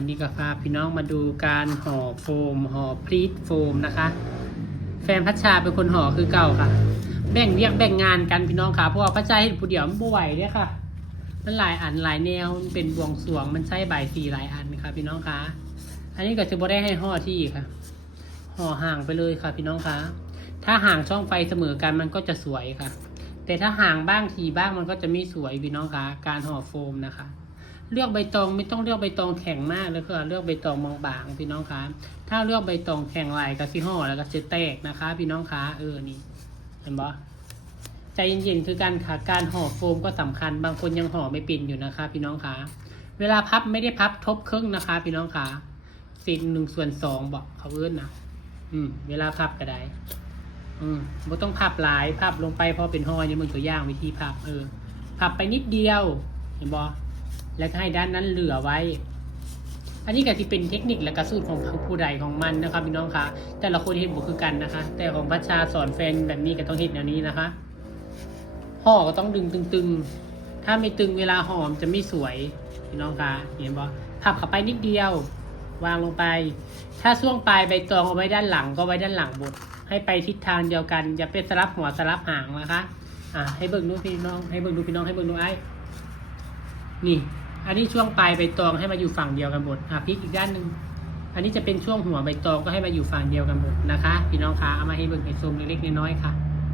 วันนี้ก็พาพี่น้องมาดูการห่อโฟมห่อพลีทโฟมนะคะแฟนพัชชาเป็นคนห่อคือเก่าค่ะแบ่งเรียกแบ่งงานกันพี่น้องค่ะเพราะว่าพัชชาเห็นผู้เดียวมันบ่ไหวเนี่ยค่ะมันหลายอันหลายแนวมันเป็นบวงสรวงมันใช้ใบสีหลายอันค่ะพี่น้องค่ะอันนี้ก็จะบ่ได้ให้ห่อที่ค่ะห่อห่างไปเลยค่ะพี่น้องค่ะถ้าห่างช่องไฟเสมอกันมันก็จะสวยค่ะแต่ถ้าห่างบ้างทีบ้างมันก็จะไม่สวยพี่น้องค่ะการห่อโฟมนะคะเลือกใบตองไม่ต้องเลือกใบตองแข็งมากเลยค่ะเลือกใบตองบางๆพี่น้องคะถ้าเลือกใบตองแข็งลายก็สิห่อแล้วก็จะแตกนะคะ พี่น้องคะนี่เห็นบ่ใจเย็นๆคือการค่ะการห่อโฟมก็สำคัญบางคนยังห่อไม่เป็นอยู่นะคะ พี่น้องคะเวลาพับไม่ได้พับทบครึ่งนะคะ พี่น้องคะ1/2บอกเขานะเวลาพับก็ได้ไม่ต้องพับหลายพับลงไปพอเป็นห่อเนี่ยมันตัวอย่างวิธีพับพับไปนิดเดียวเห็นบ่แล้วก็ให้ด้านนั้นเหลือไว้ อันนี้ก็จะเป็นเทคนิคและกระสูตรของผู้ใดของมันนะครับพี่น้องคะแต่ละคนเห็นบุคือกันนะคะ แต่ของพัชชาสอนแฟนแบบนี้ก็ต้องเห็นแนวนี้นะคะห่อก็ต้องดึงตึงๆถ้าไม่ตึงเวลาห่อมจะไม่สวยพี่น้องคะเห็นบ่พับเข้าไปนิดเดียววางลงไปถ้าช่วงปลายใบตองเอาไว้ด้านหลังก็ไว้ด้านหลังบดให้ไปทิศทางเดียวกันอย่าไปสลับหัวสลับหางนะคะให้เบิ่งดูพี่น้องให้เบิ่งดูพี่น้องให้เบิ่งดูนี่อันนี้ช่วงปลายใบตองให้มาอยู่ฝั่งเดียวกันหมดพลิกอีกด้านหนึ่งอันนี้จะเป็นช่วงหัวใบตองก็ให้มาอยู่ฝั่งเดียวกันหมดนะคะพี่น้องคะเอามาให้เบิ่งให้ชมเล็กๆน้อยๆค่ะ